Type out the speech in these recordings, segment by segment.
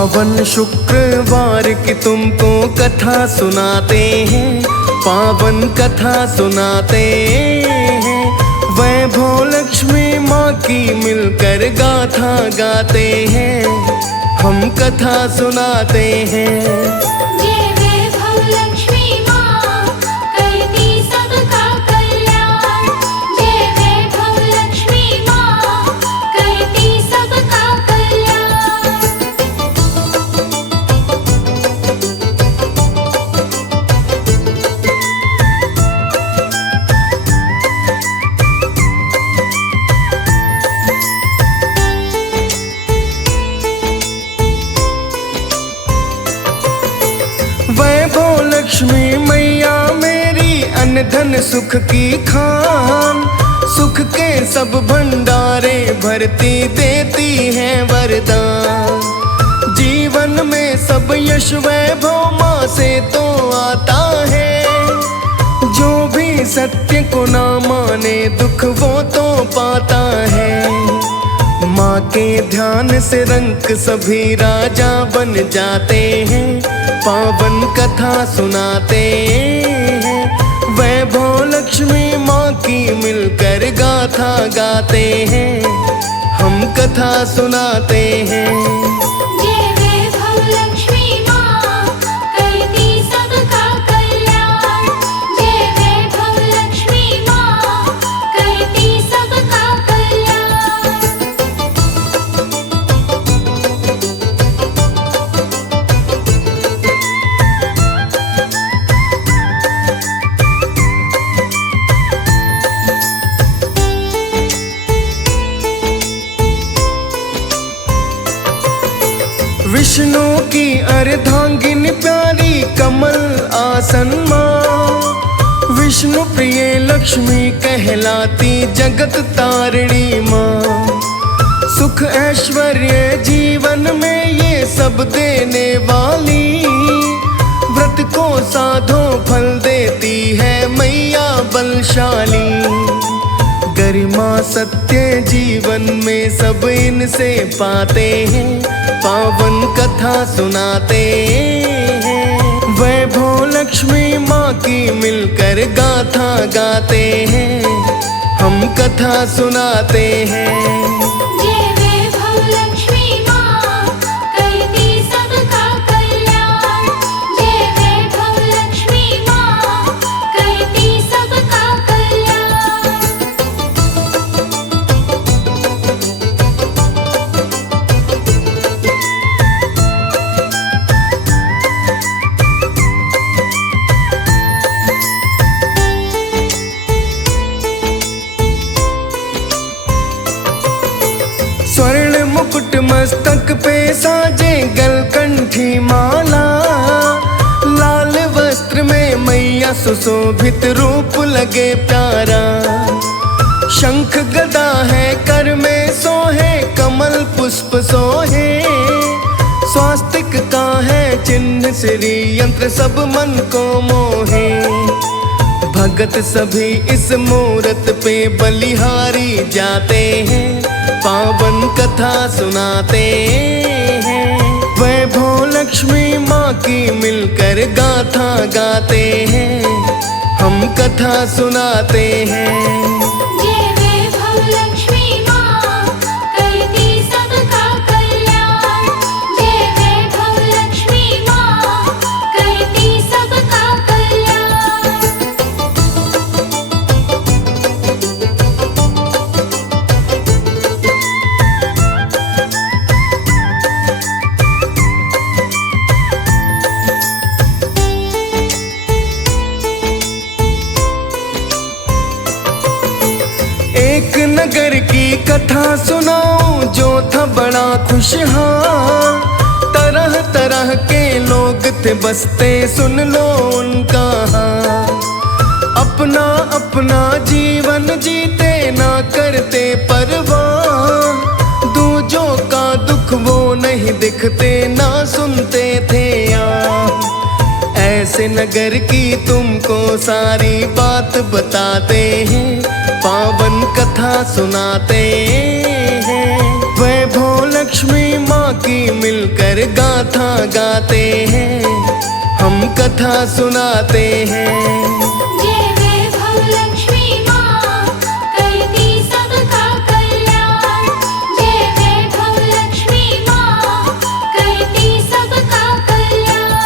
पावन शुक्रवार की तुमको कथा सुनाते हैं, पावन कथा सुनाते हैं। वैभव लक्ष्मी माँ की मिलकर गाथा गाते हैं, हम कथा सुनाते हैं। वैभव लक्ष्मी मैया मेरी अन्न धन सुख की खान, सुख के सब भंडारे भरती देती है वरदान। जीवन में सब यश वैभव माँ से तो आता है, जो भी सत्य को ना माने दुख वो तो पाता है। माँ के ध्यान से रंक सभी राजा बन जाते हैं, पावन कथा सुनाते हैं। वैभव लक्ष्मी माँ की मिलकर गाथा गाते हैं, हम कथा सुनाते हैं। विष्णु की अर्धांगिनी प्यारी कमल आसन माँ, विष्णु प्रिय लक्ष्मी कहलाती जगत तारिणी माँ। सुख ऐश्वर्य जीवन में ये सब देने वाली, व्रत को साधो फल देती है मैया बलशाली। गरिमा सत्य जीवन में सब इनसे पाते हैं, पावन कथा सुनाते हैं। वैभव लक्ष्मी माँ की मिलकर गाथा गाते हैं, हम कथा सुनाते हैं। स्वर्ण मुकुट मस्तक पे साजे गलकंठी माला, लाल वस्त्र में मैया सुशोभित रूप लगे प्यारा। शंख गदा है कर में सोहे, कमल पुष्प सोहे, स्वास्तिक का है चिन्ह श्री यंत्र सब मन को मोहे। भगत सभी इस मूरत पे बलिहारी जाते हैं, पावन कथा सुनाते हैं। वैभव लक्ष्मी माँ की मिलकर गाथा गाते हैं, हम कथा सुनाते हैं। एक नगर की कथा सुनाऊं जो था बड़ा खुशहाल, तरह तरह के लोग थे बसते सुन लो उनका हाल। अपना अपना जीवन जीते ना करते परवाह, दूजों का दुख वो नहीं दिखते ना सुनते थे यार। ऐसे नगर की तुमको सारी बात बताते हैं, पावन कथा सुनाते हैं। वैभव लक्ष्मी माँ की मिलकर गाथा गाते हैं, हम कथा सुनाते हैं। जय वैभव लक्ष्मी माँ करती सबका कल्याण। जय वैभव लक्ष्मी माँ करती सबका कल्याण।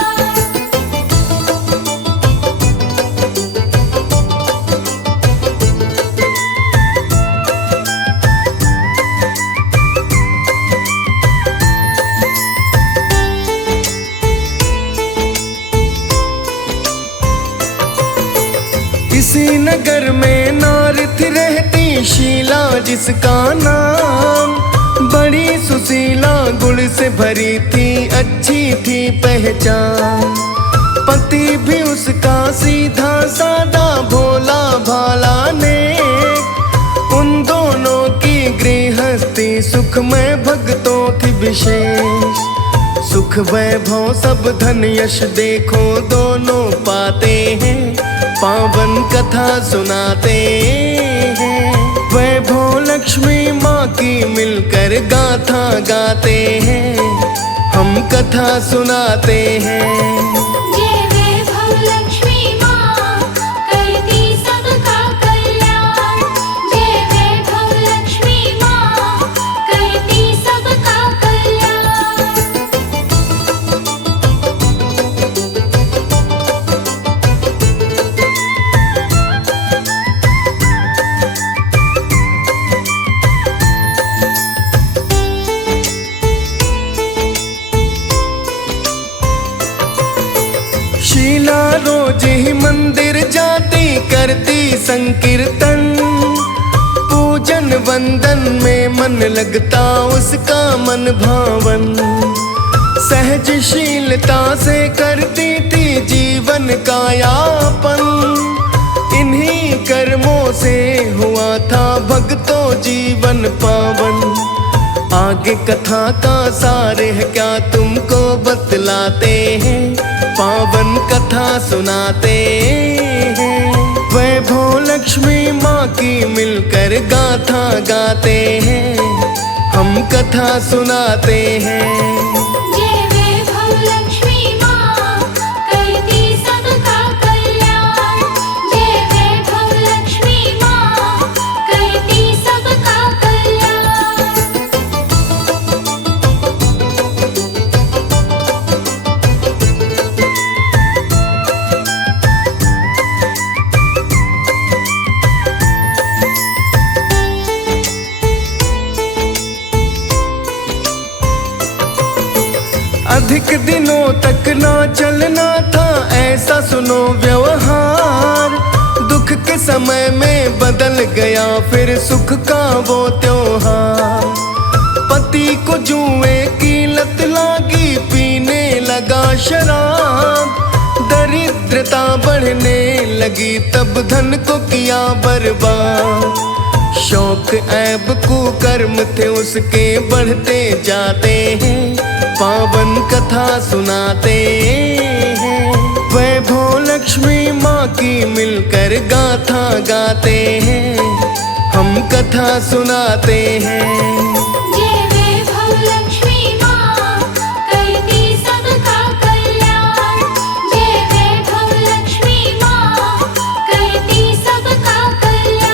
इसी नगर में नारद रहती शीला जिसका नाम, बड़ी सुशीला गुण से भरी थी, अच्छी थी पहचान। पति भी उसका सीधा सादा भोला भाला नेक, उन दोनों की गृहस्थी सुखमय भक्तों की विशेष। सुख वैभव सब धन यश देखो दोनों पाते हैं, पावन कथा सुनाते हैं। वैभव लक्ष्मी माँ की मिलकर गाथा गाते हैं, हम कथा सुनाते हैं। जय वैभव लक्ष्मी माँ करती सबका कल्याण। जय वैभव लक्ष्मी माँ करती सबका कल्याण। शीला रोज ही मंदिर जाती करती संकीर्तन, पूजन वंदन में मन लगता उसका मन भावन। सहजशीलता से करती थी जीवन का यापन, इन्हीं कर्मों से हुआ था भक्तों जीवन पावन। आगे कथा का सार है क्या तुमको बतलाते हैं, पावन कथा सुनाते हैं। वैभव लक्ष्मी माँ की मिलकर गाथा गाते हैं, हम कथा सुनाते हैं। जय वैभव लक्ष्मी माँ करती सबका कल्याण। जय वैभव लक्ष्मी माँ करती सबका कल्याण। अधिक दिनों तक ना चलना था ऐसा सुनो व्यवहार, दुख के समय में बदल गया फिर सुख का वो त्योहार। पति को जुए की लत लागी, पीने लगा शराब, दरिद्रता बढ़ने लगी तब धन को किया बर्बाद। शौक ऐब कुकर्म थे उसके बढ़ते जाते हैं, पावन कथा सुनाते हैं। वैभव लक्ष्मी माँ की मिलकर गाथा गाते हैं, हम कथा सुनाते हैं। जय वैभव लक्ष्मी माँ करती सबका कल्याण। जय वैभव लक्ष्मी माँ करती सबका कल्याण।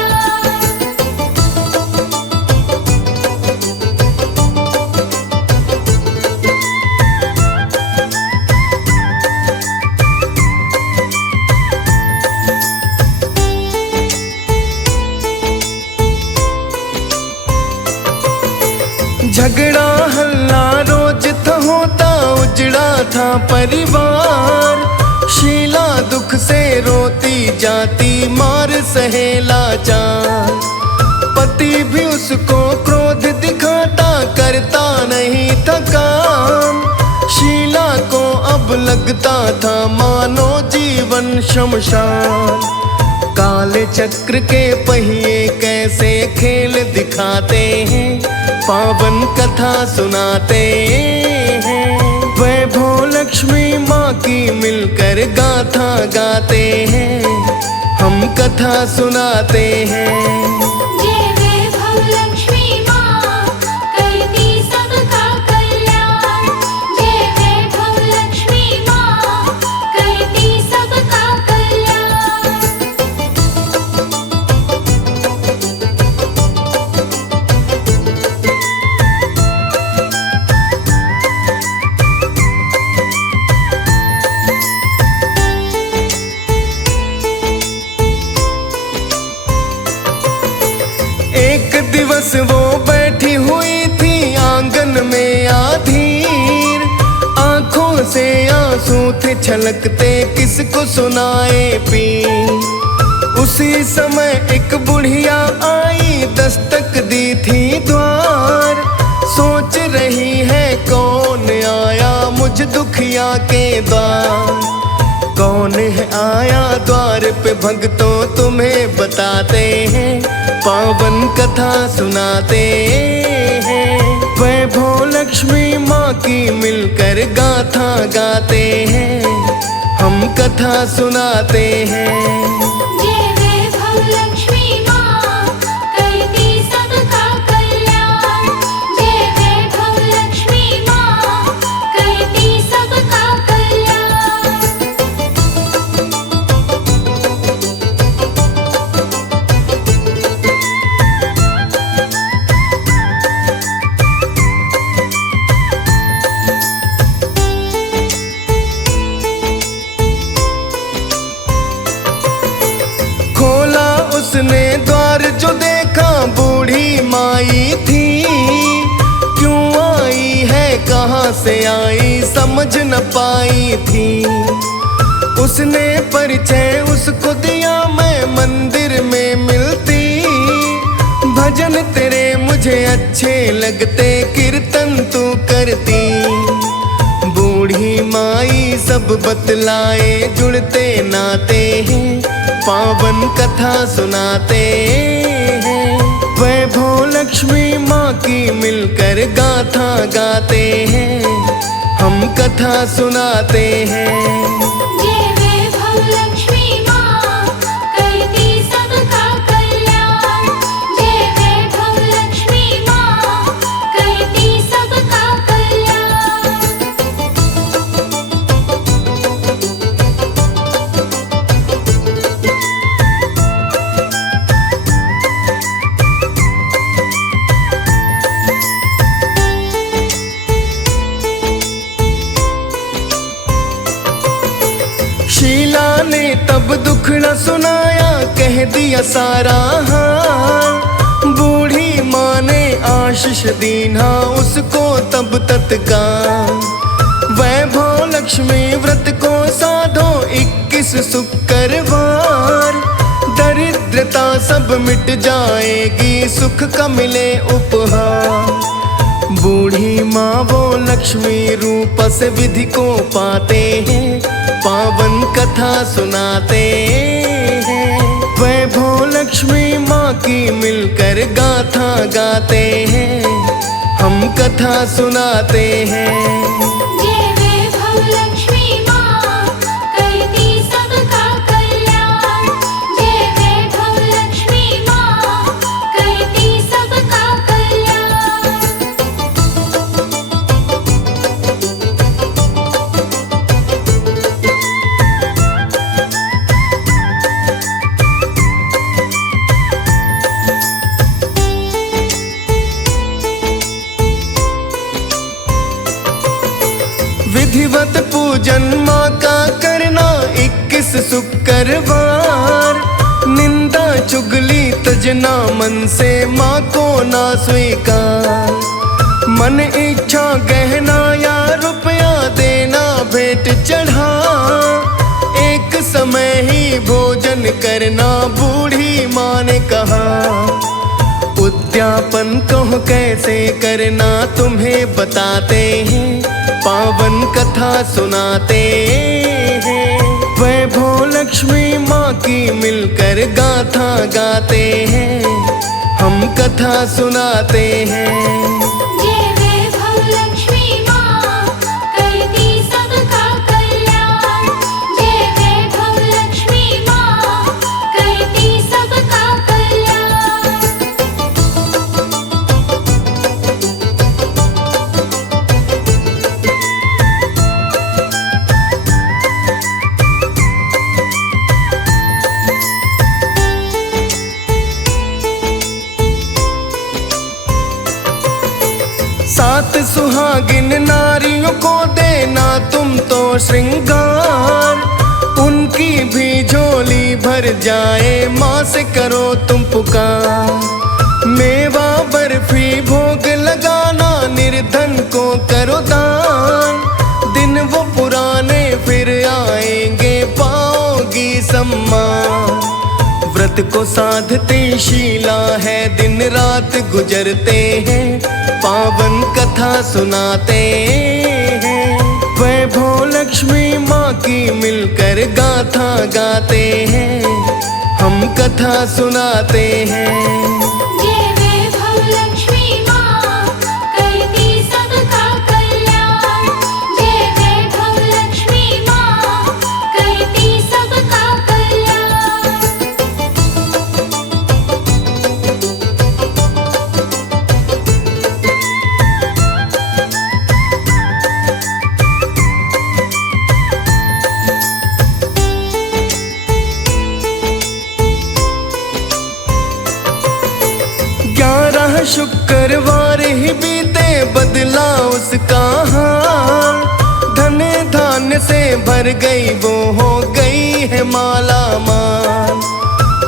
झगड़ा हल्ला रोज था होता, उजड़ा था परिवार। शीला दुख से रोती जाती, मार सहेला चार। पति भी उसको क्रोध दिखाता, करता नहीं था काम। शीला को अब लगता था मानो जीवन शमशान। काले चक्र के पहिए कैसे खेल दिखाते हैं, पावन कथा सुनाते हैं। वैभव लक्ष्मी माँ की मिलकर गाथा गाते हैं, हम कथा सुनाते हैं। जय वैभव लक्ष्मी माँ करती सबका आंसू थे छलकते किसको सुनाए पी। उसी समय एक बुढ़िया आई दस्तक दी थी द्वार। सोच रही है कौन आया मुझ दुखिया के द्वार। कौन है आया द्वार पे भक्तों तुम्हें बताते हैं, पावन कथा सुनाते हैं। वैभव लक्ष्मी माँ की मिलकर गाथा गाते हैं, हम कथा सुनाते हैं। जय वैभव लक्ष्मी माँ करती सबका कल्याण। जय वैभव लक्ष्मी माँ करती सबका कल्याण। खोला उसने द्वार जो देखा बूढ़ी माई थी। क्यों आई है कहाँ से आई समझ न पाई थी। उसने परिचय उसको दिया मैं मंदिर में मिलती। भजन तेरे मुझे अच्छे लगते कीर्तन तू करती। बूढ़ी माई सब बतलाए जुड़ते नाते हैं, पावन कथा सुनाते हैं। वैभव लक्ष्मी माँ की मिलकर गाथा गाते हैं, हम कथा सुनाते हैं। जय वैभव लक्ष्मी माँ करती सबका कल्याण। जय वैभव लक्ष्मी माँ करती सबका कल्याण। शीला ने तब दुखड़ा सुनाया कह दिया सारा हाल। बूढ़ी माँ ने आशीष दीना उसको तब तत्काल। वैभव लक्ष्मी व्रत को साधो 21 शुक्रवार। दरिद्रता सब मिट जाएगी सुख का मिले उपहार। बूढ़ी माँ वो लक्ष्मी रूप से विधि को पाते हैं, पावन कथा सुनाते हैं। वैभव लक्ष्मी माँ की मिलकर गाथा गाते हैं, हम कथा सुनाते हैं। जय वैभव लक्ष्मी माँ करती सबका कल्याण। जय वैभव लक्ष्मी माँ करती सबका कल्याण। विधिवत पूजन माँ का करना 21 शुक्रवार। निंदा चुगली तजना मन से माँ को ना स्वीकार। मन इच्छा गहना या रुपया देना भेंट चढ़ा। एक समय ही भोजन करना बूढ़ी माँ ने कहा। उद्यापन कहो कैसे करना तुम्हें बताते हैं, पावन कथा सुनाते हैं। वैभव लक्ष्मी माँ की मिलकर गाथा गाते हैं, हम कथा सुनाते हैं। जय वैभव लक्ष्मी माँ करती सबका कल्याण। जय वैभव लक्ष्मी माँ करती सबका कल्याण। सात सुहागिन नारियों को देना तुम तो श्रृंगार। उनकी भी झोली भर जाए माँ से करो तुम पुकार। मेवा बर्फी भोग लगाना निर्धन को करो दान। दिन वो पुराने फिर व्रत को साधते शीला है, दिन रात गुजरते हैं, पावन कथा सुनाते हैं। वैभव लक्ष्मी माँ की मिलकर गाथा गाते हैं, हम कथा सुनाते हैं। जय वैभव लक्ष्मी माँ करती सबका कल्याण। जय वैभव लक्ष्मी माँ करती सबका कल्याण। शुक्रवार ही बीते बदला उसका हाल, धने धान्य से भर गई वो हो गई है माला माल।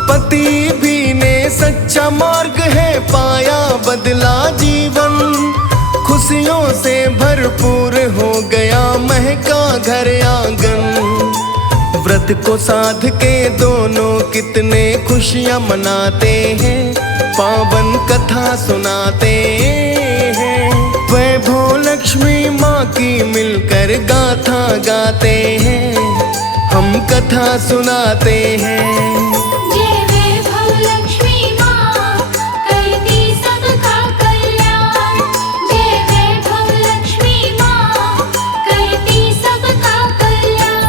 पति भी ने सच्चा मार्ग है पाया बदला जीवन, खुशियों से भरपूर हो गया महका घर आंगन। व्रत को साध के दोनों कितने खुशियां मनाते हैं, पावन कथा सुनाते हैं। वैभव लक्ष्मी माँ की मिलकर गाथा गाते हैं, हम कथा सुनाते हैं। जय वैभव लक्ष्मी माँ करती सबका कल्याण। जय वैभव लक्ष्मी माँ करती सबका कल्याण।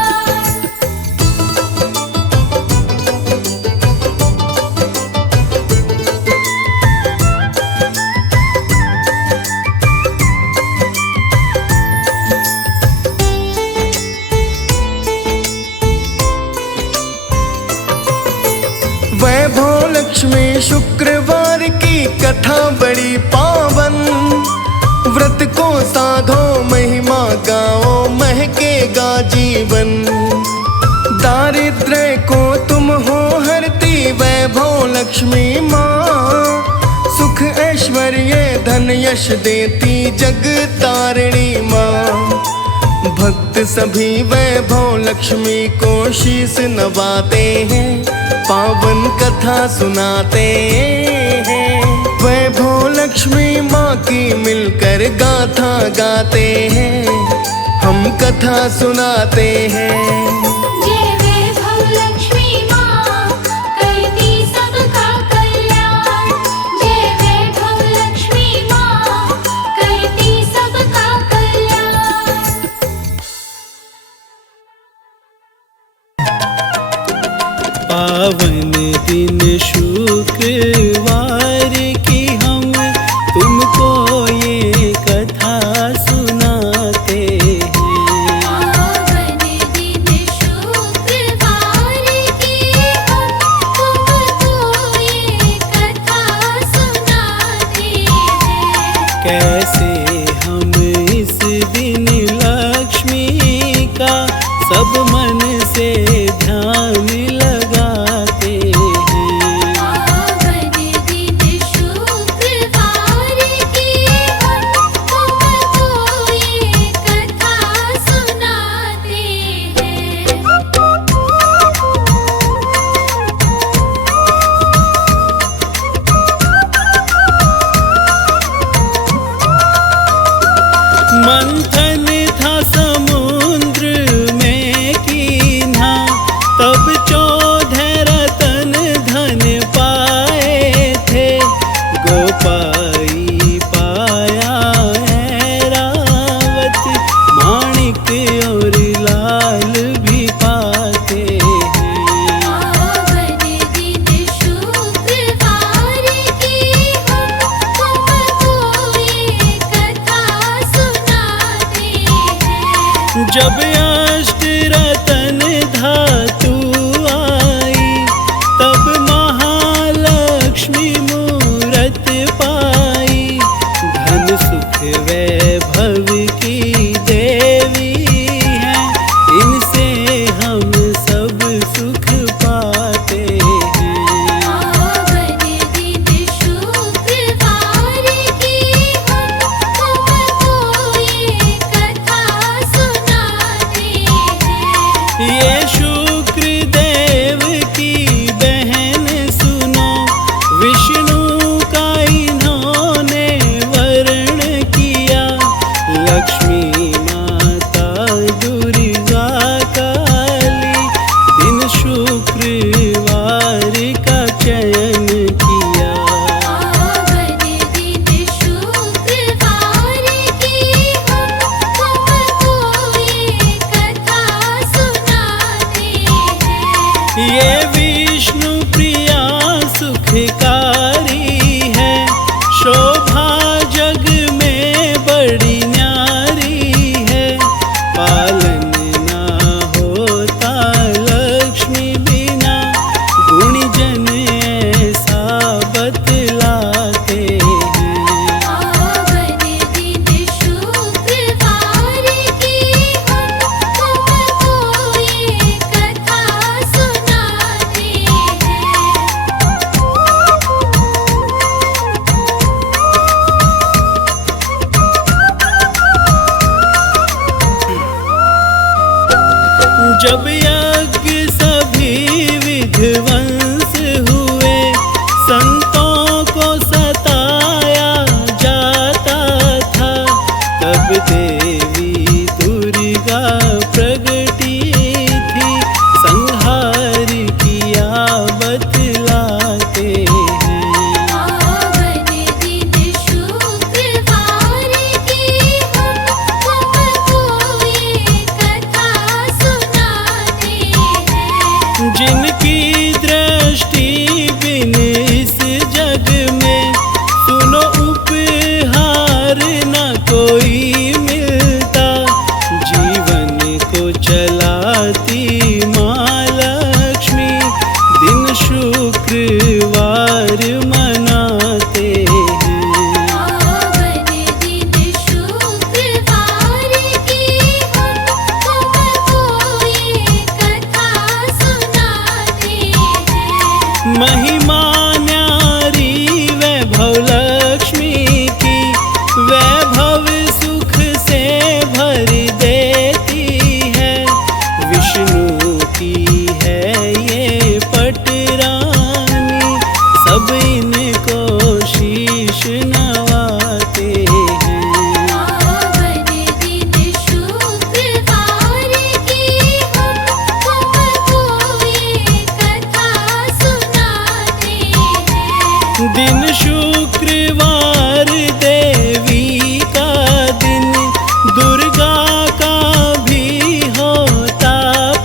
वैभव लक्ष्मी शुक्रवार की कथा बड़ी पावन, व्रत को साधो महिमा गाओ महकेगा जीवन। दारिद्र्य को तुम हो हरती वैभव लक्ष्मी माँ, सुख ऐश्वर्य धन यश देती जग तारिणी माँ। भक्त सभी वैभव लक्ष्मी को शीस नवाते हैं, पावन कथा सुनाते हैं। वैभव लक्ष्मी माँ की मिलकर गाथा गाते हैं, हम कथा सुनाते हैं। जय वैभव लक्ष्मी माँ करती सबका कल्याण। जय वैभव लक्ष्मी माँ करती सबका कल्याण। पावन दिन शुक्रवार की हम तुमको ये कथा सुनाते हैं। पावन दिन शुक्रवार की हम तुमको ये कथा सुनाते हैं। कैसे हम इस दिन लक्ष्मी का सब मन से ध्यान लगाते हैं। पावन दिन शुक्रवार की हम तुमको ये कथा सुनाते हैं। मंथन था समुद्र में कीन्हा, तब 14 रतन धन पाए थे। गोपाई पाया ऐरावत, माणिक और लाल भी पाते हैं। पावन दिन शुक्रवार की हम तुमको ये कथा सुनाते हैं। जब अष्ट रतन धातु आई, तब महालक्ष्मी मूरत पाई। धन सुख वैभव की देवी है, इनसे हम सब सुख पाते हैं। पावन दिन शुक्रवार की हम तुमको ये कथा सुनाते हैं। ये शुक्रवार ये विष्णु प्रिया सुखकारी है, शोभा जग में बड़ी न्यारी है। पालन ना होता लक्ष्मी बिना, गुणीजन ऐसा बतलाते हैं। पावन दिन शुक्रवार की हम तुमको ये कथा सुनाते हैं। जब यज्ञ सभी विध्वंस हुए, संतों को सताया जाता था, तब देवी दुर्गा प्रगटी थी, संहार किया बतलाते हैं। पावन दिन शुक्रवार की हम तुमको ये कथा सुनाते हैं। जिनकी दृष्टि बिन इस जग में, सुनो उपहार न कोई मिलता, जीवन को चलाती माँ लक्ष्मी, दिन शुक्रवार मनाते हैं। पावन दिन शुक्रवार की हम तुमको ये कथा सुनाते हैं। महिमा न्यारी वैभव लक्ष्मी की, वैभव सुख से भर देती है, विष्णु की है ये पटरानी, सब इनको शीश नवाते हैं। पावन दिन शुक्रवार की हम तुमको ये कथा सुनाते हैं। दिन शुक्रवार देवी का दिन, दुर्गा का भी होता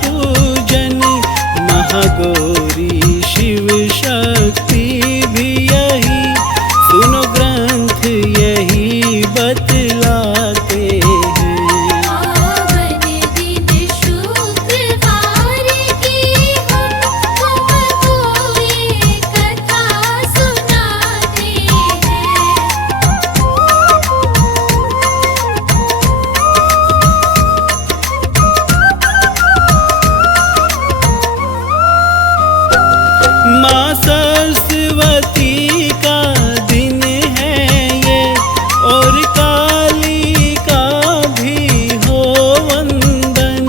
पूजन, महागौरी शिव शक्ति भी यही, सुनो ग्रंथ यही बतलाते हैं। पावन दिन शुक्रवार की हम तुमको ये कथा सुनाते हैं। माँ सरस्वती का दिन है ये, और काली का भी हो वंदन,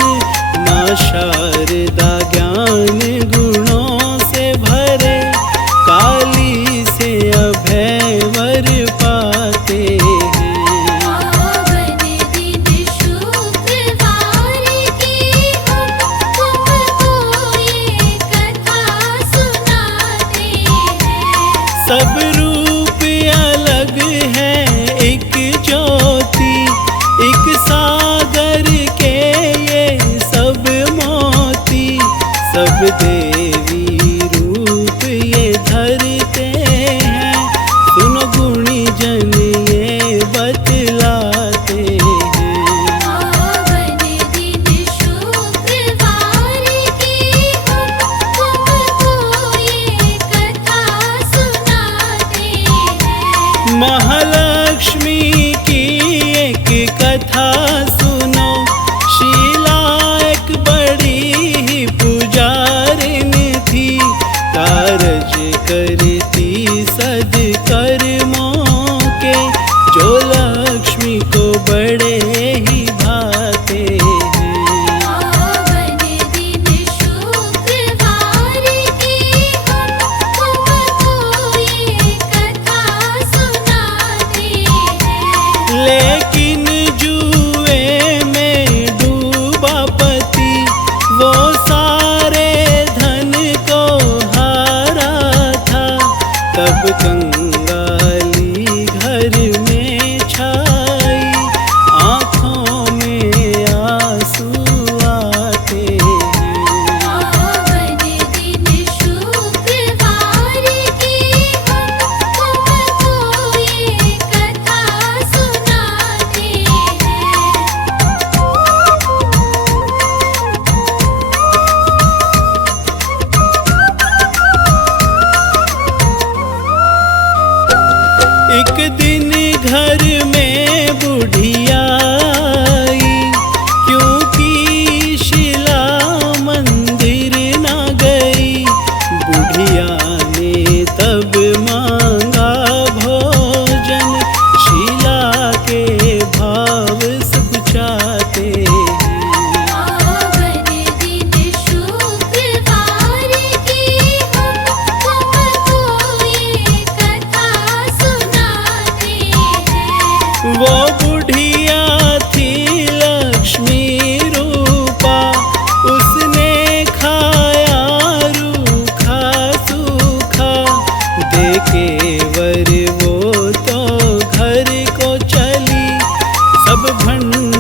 माँ शारदा ज्ञान गुणों से भरे, काली से अभय वर पाते हैं। पावन दिन शुक्रवार की हम तुमको ये कथा सुनाते हैं। सब रूप अलग है, एक ज्योति, एक सागर के ये सब मोती, सब देवी रूप ये धरते हैं, सुनो गुणी जन ये बतलाते हैं। पावन दिन शुक्रवार की हम तुमको ये कथा सुनाते हैं। महालक्ष्मी की एक कथा सुनो, शीला एक बड़ी ही पुजारिन थी, कारज करती सद्कर्मों के, जो लक्ष्मी को बड़े ही भाते हैं। पावन दिन शुक्रवार की हम तुमको ये कथा सुनाते हैं। लेकिन जुए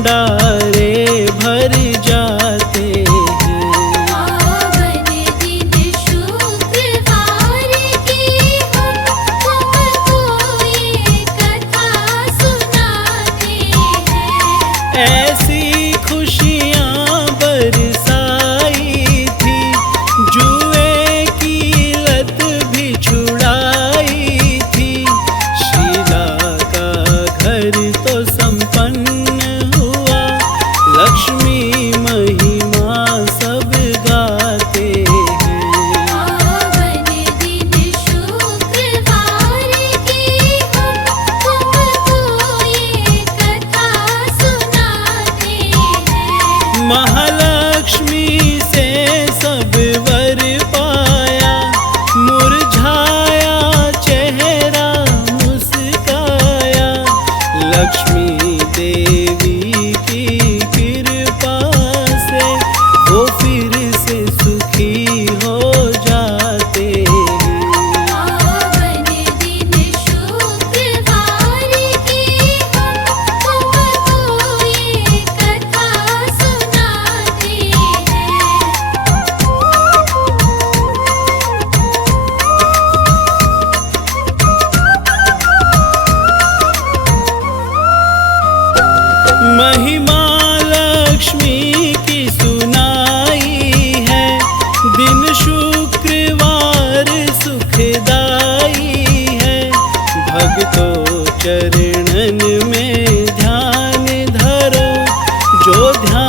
भंडारे भर जाते हैं। पावन दिन शुक्रवार की हम तुमको ये कथा सुनाते हैं। ऐसी खुशियाँ बरसाई थी, जुए की लत भी छुड़ाई थी। शीला का घर तो संपन्न हुआ, लक्ष्मी महिमा सब गाते हैं। पावन दिन शुक्रवार की हम तुमको ये कथा सुनाते हैं। महालक्ष्मी से सब वर पाया, मुरझाया चेहरा मुस्काया। लक्ष्मी देवी की कृपा से वो फिर से सुखी हो जाते हैं। पावन दिन शुक्रवार की हम तुमको ये कथा सुनाते हैं। महिमा लक्ष्मी की सुनाई है, दिन शुक्रवार सुखदाई है। भक्तों चरणन में ध्यान धरो, जो ध्यान